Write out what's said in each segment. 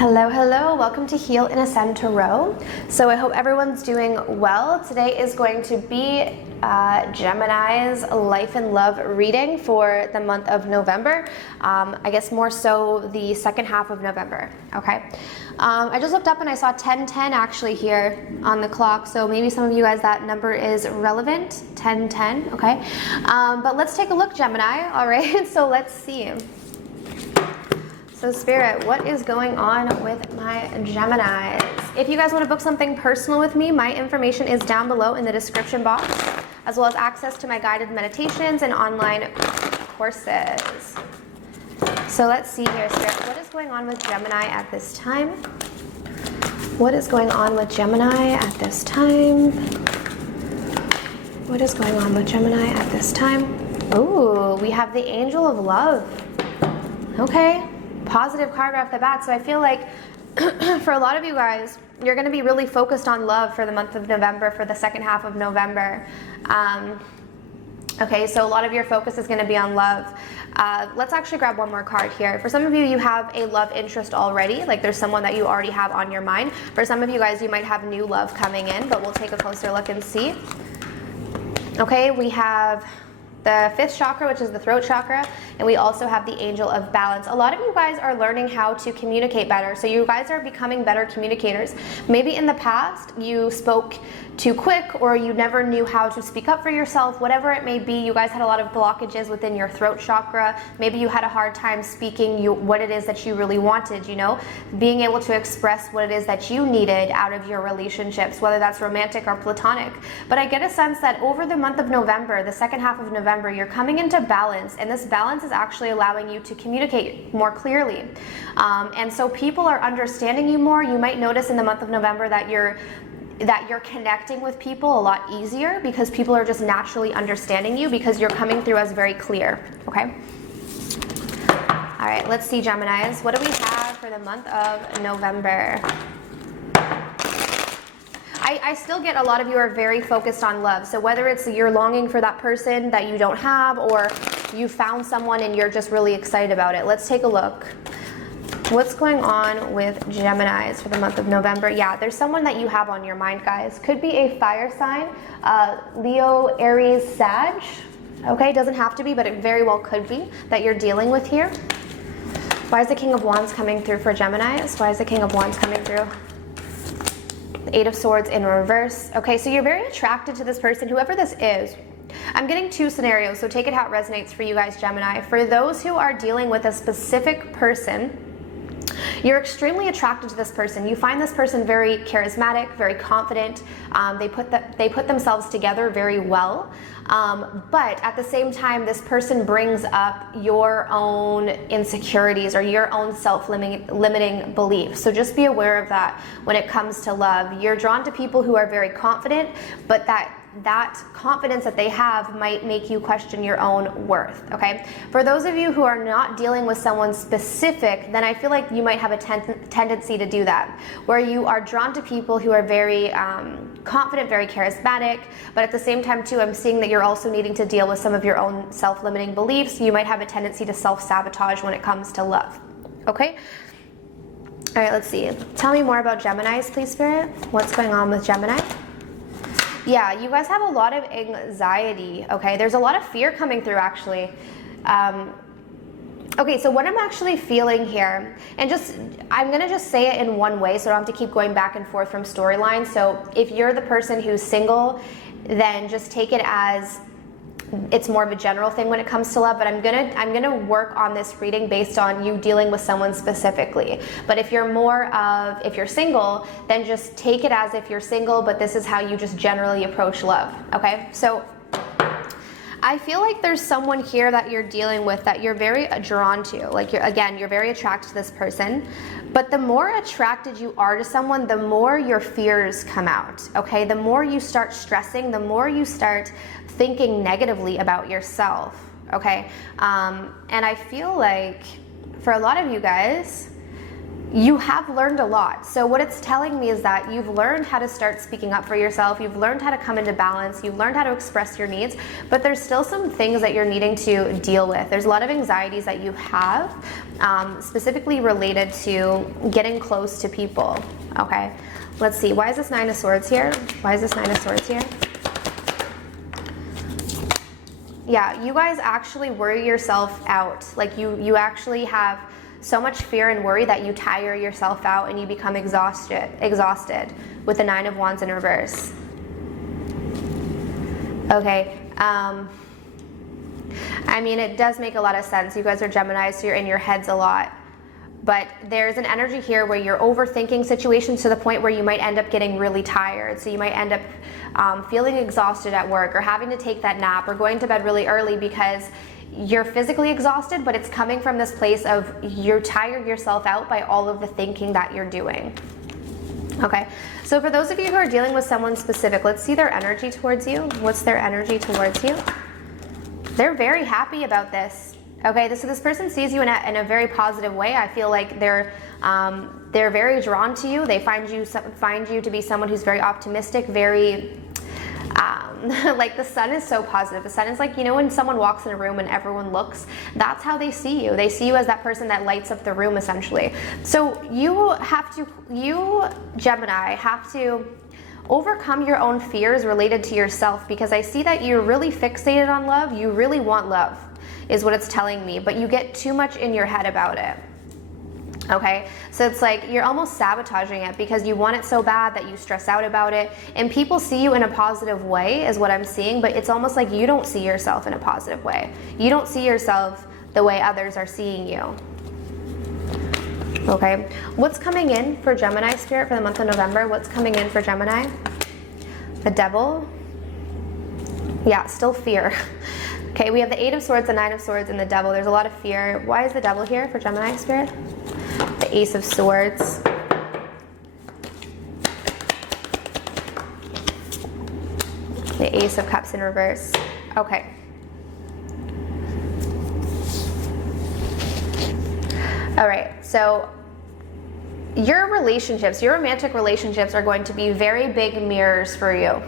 Hello, hello. Welcome to Heal and Ascend Tarot. So I hope everyone's doing well. Today is going to be Gemini's life and love reading for the month of November. I guess more so the second half of November, okay? I just looked up and I saw 1010 actually here on the clock, so maybe some of you guys, that number is relevant, 1010, okay? But let's take a look, Gemini, all right? So let's see. So Spirit, what is going on with my Geminis? If you guys want to book something personal with me, my information is down below in the description box, as well as access to my guided meditations and online courses. So let's see here, Spirit, what is going on with Gemini at this time? What is going on with Gemini at this time? What is going on with Gemini at this time? Oh, we have the Angel of Love. Okay. Positive card right off the bat. So I feel like for a lot of you guys, you're going to be really focused on love for the month of November, for the second half of November. Okay, so a lot of your focus is going to be on love. Let's actually grab one more card here. For some of you, you have a love interest already, like there's someone that you already have on your mind. For some of you guys, you might have new love coming in, but we'll take a closer look and see. Okay, we have the fifth chakra, which is the throat chakra, and we also have the Angel of Balance. A lot of you guys are learning how to communicate better, so you guys are becoming better communicators. Maybe in the past you spoke too quick, or you never knew how to speak up for yourself, whatever it may be. You guys had a lot of blockages within your throat chakra. Maybe you had a hard time speaking what it is that you really wanted, you know, being able to express what it is that you needed out of your relationships, whether that's romantic or platonic. But I get a sense that over the month of November, the second half of November, you're coming into balance, and this balance is actually allowing you to communicate more clearly. And so people are understanding you more. You might notice in the month of November that you're connecting with people a lot easier, because people are just naturally understanding you because you're coming through as very clear, okay? All right, let's see, Geminis. What do we have for the month of November? I still get a lot of you are very focused on love. So whether it's you're longing for that person that you don't have, or you found someone and you're just really excited about it. Let's take a look. What's going on with Geminis for the month of November? Yeah, there's someone that you have on your mind, guys. Could be a fire sign, Leo, Aries, Sag. Okay, doesn't have to be, but it very well could be that you're dealing with here. Why is the King of Wands coming through for Geminis? Why is the King of Wands coming through? The Eight of Swords in reverse. Okay, so you're very attracted to this person, whoever this is. I'm getting two scenarios, so take it how it resonates for you guys, Gemini. For those who are dealing with a specific person, you're extremely attracted to this person. You find this person very charismatic, very confident. They put themselves together very well. But at the same time, this person brings up your own insecurities or your own self-limiting beliefs. So just be aware of that when it comes to love. You're drawn to people who are very confident, but that confidence that they have might make you question your own worth, okay? For those of you who are not dealing with someone specific, then I feel like you might have a tendency to do that, where you are drawn to people who are very confident, very charismatic, but at the same time too, I'm seeing that you're also needing to deal with some of your own self-limiting beliefs. You might have a tendency to self-sabotage when it comes to love, okay? All right, let's see. Tell me more about Geminis, please, Spirit. What's going on with Gemini? Yeah, you guys have a lot of anxiety, okay? There's a lot of fear coming through, actually. Okay, so what I'm actually feeling here, and I'm going to just say it in one way so I don't have to keep going back and forth from storylines. So if you're the person who's single, then just take it as it's more of a general thing when it comes to love, but I'm gonna work on this reading based on you dealing with someone specifically. But if you're single, then just take it as if you're single, but this is how you just generally approach love, okay? So I feel like there's someone here that you're dealing with that you're very drawn to. Like you're very attracted to this person, but the more attracted you are to someone, the more your fears come out, okay? The more you start stressing, the more you start thinking negatively about yourself, okay? And I feel like for a lot of you guys, you have learned a lot. So what it's telling me is that you've learned how to start speaking up for yourself. You've learned how to come into balance. You've learned how to express your needs, but there's still some things that you're needing to deal with. There's a lot of anxieties that you have, specifically related to getting close to people. Okay, let's see. Why is this Nine of Swords here? Why is this Nine of Swords here? Yeah, you guys actually worry yourself out. Like you actually have so much fear and worry that you tire yourself out and you become exhausted with the Nine of Wands in reverse. Okay, I mean, it does make a lot of sense. You guys are Gemini, so you're in your heads a lot. But there's an energy here where you're overthinking situations to the point where you might end up getting really tired. So you might end up feeling exhausted at work, or having to take that nap, or going to bed really early because you're physically exhausted, but it's coming from this place of you tire yourself out by all of the thinking that you're doing. Okay, so for those of you who are dealing with someone specific, let's see their energy towards you. What's their energy towards you? They're very happy about this. Okay, so this person sees you in a very positive way. I feel like they're very drawn to you. They find you to be someone who's very optimistic, very like the sun is so positive. The sun is like, you know, when someone walks in a room and everyone looks, that's how they see you. They see you as that person that lights up the room, essentially. So you Gemini, have to overcome your own fears related to yourself, because I see that you're really fixated on love. You really want love, is what it's telling me, but you get too much in your head about it. Okay, so it's like you're almost sabotaging it because you want it so bad that you stress out about it, and people see you in a positive way is what I'm seeing, but it's almost like you don't see yourself in a positive way. You don't see yourself the way others are seeing you. Okay, what's coming in for Gemini spirit for the month of November? What's coming in for Gemini? The Devil. Yeah, still fear. Okay, we have the Eight of Swords, the Nine of Swords, and the Devil. There's a lot of fear. Why is the Devil here for Gemini spirit? The Ace of Swords. The Ace of Cups in reverse. Okay. All right, so your relationships, your romantic relationships are going to be very big mirrors for you.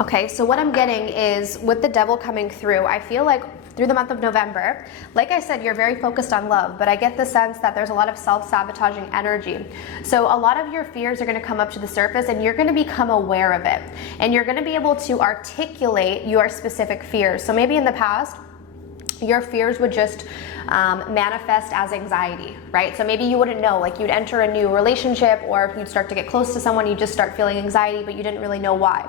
Okay, so what I'm getting is with the Devil coming through, I feel like through the month of November, like I said, you're very focused on love, but I get the sense that there's a lot of self-sabotaging energy. So a lot of your fears are going to come up to the surface, and you're going to become aware of it. And you're going to be able to articulate your specific fears. So maybe in the past, your fears would just manifest as anxiety, right? So maybe you wouldn't know, like you'd enter a new relationship, or if you'd start to get close to someone, you just start feeling anxiety, but you didn't really know why.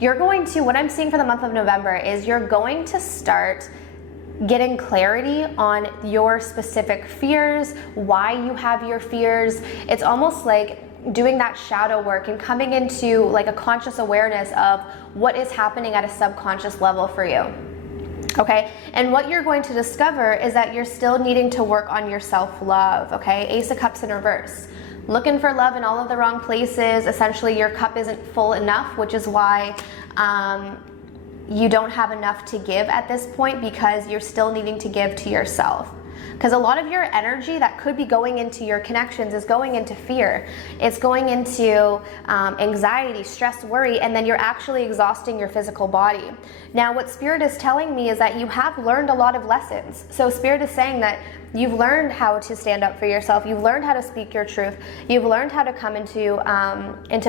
You're going to, what I'm seeing for the month of November is you're going to start getting clarity on your specific fears, why you have your fears. It's almost like doing that shadow work and coming into like a conscious awareness of what is happening at a subconscious level for you. Okay, and what you're going to discover is that you're still needing to work on your self-love. Okay, Ace of Cups in reverse. Looking for love in all of the wrong places. Essentially, your cup isn't full enough, which is why you don't have enough to give at this point, because you're still needing to give to yourself. Because a lot of your energy that could be going into your connections is going into fear. It's going into anxiety, stress, worry, and then you're actually exhausting your physical body. Now, what Spirit is telling me is that you have learned a lot of lessons. So Spirit is saying that you've learned how to stand up for yourself. You've learned how to speak your truth. You've learned how to come into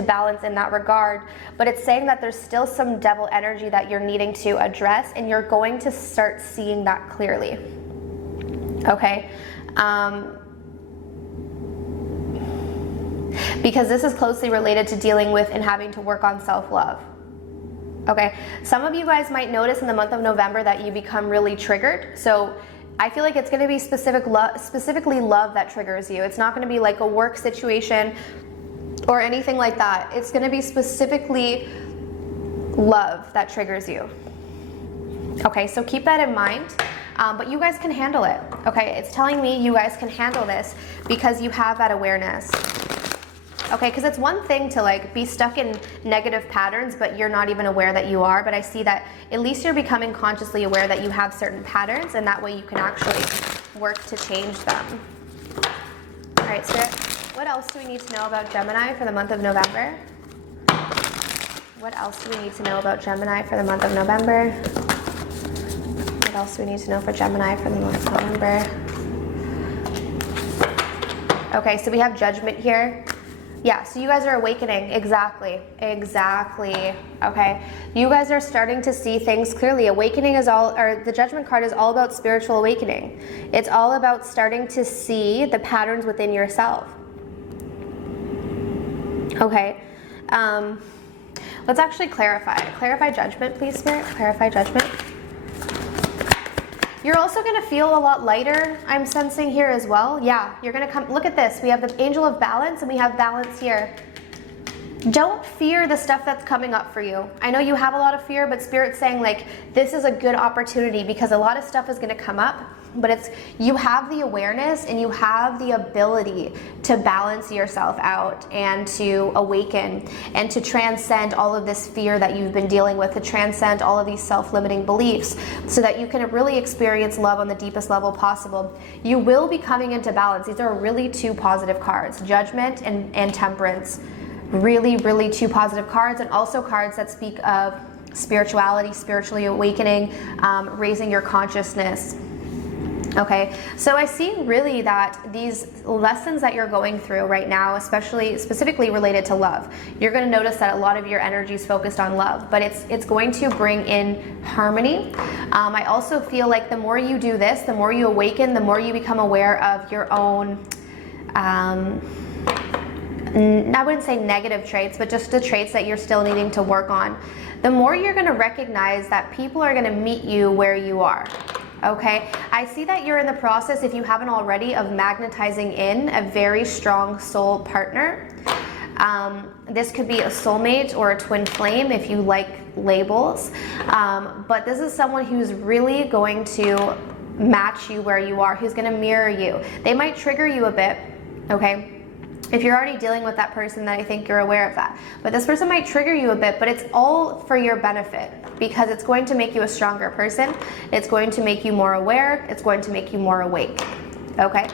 balance in that regard. But it's saying that there's still some devil energy that you're needing to address, and you're going to start seeing that clearly. Okay, because this is closely related to dealing with and having to work on self-love. Okay, some of you guys might notice in the month of November that you become really triggered. So I feel like it's going to be specifically love that triggers you. It's not going to be like a work situation or anything like that. It's going to be specifically love that triggers you. Okay, so keep that in mind. But you guys can handle it, okay? It's telling me you guys can handle this because you have that awareness, okay? Because it's one thing to like be stuck in negative patterns, but you're not even aware that you are. But I see that at least you're becoming consciously aware that you have certain patterns, and that way you can actually work to change them. right, Spirit. What else do we need to know about Gemini for the month of November? What else do we need to know about Gemini for the month of November? What else do we need to know for Gemini for the month of November? Okay, so we have Judgment here. Yeah, so you guys are awakening. Exactly. Okay, you guys are starting to see things clearly. Awakening is all, or the Judgment card is all about spiritual awakening. It's all about starting to see the patterns within yourself. Okay, let's actually clarify. Clarify Judgment, please, Spirit. Clarify Judgment. You're also going to feel a lot lighter, I'm sensing here as well. Yeah, you're going to come, look at this. We have the Angel of Balance and we have Balance here. Don't fear the stuff that's coming up for you. I know you have a lot of fear, but Spirit's saying like, this is a good opportunity because a lot of stuff is going to come up, but it's, you have the awareness and you have the ability to balance yourself out and to awaken and to transcend all of this fear that you've been dealing with, to transcend all of these self-limiting beliefs so that you can really experience love on the deepest level possible. You will be coming into balance. These are really two positive cards, Judgment and Temperance. Really two positive cards, and also cards that speak of spirituality, spiritually awakening, raising your consciousness. Okay, so I see really that these lessons that you're going through right now, specifically related to love, you're going to notice that a lot of your energy is focused on love, but it's going to bring in harmony. I also feel like the more you do this, the more you awaken, the more you become aware of your own I wouldn't say negative traits, but just the traits that you're still needing to work on. The more you're going to recognize that people are going to meet you where you are. Okay, I see that you're in the process, if you haven't already, of magnetizing in a very strong soul partner. This could be a soulmate or a twin flame if you like labels, but this is someone who's really going to match you where you are, who's going to mirror you. They might trigger you a bit, okay? If you're already dealing with that person, then I think you're aware of that. But this person might trigger you a bit, but it's all for your benefit because it's going to make you a stronger person. It's going to make you more aware. It's going to make you more awake. Okay?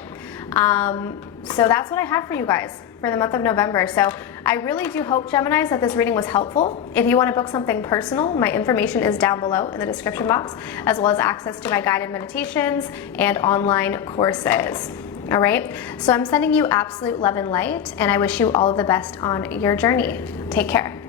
So that's what I have for you guys for the month of November. So I really do hope, Geminis, that this reading was helpful. If you want to book something personal, my information is down below in the description box, as well as access to my guided meditations and online courses. All right, so I'm sending you absolute love and light, and I wish you all of the best on your journey. Take care.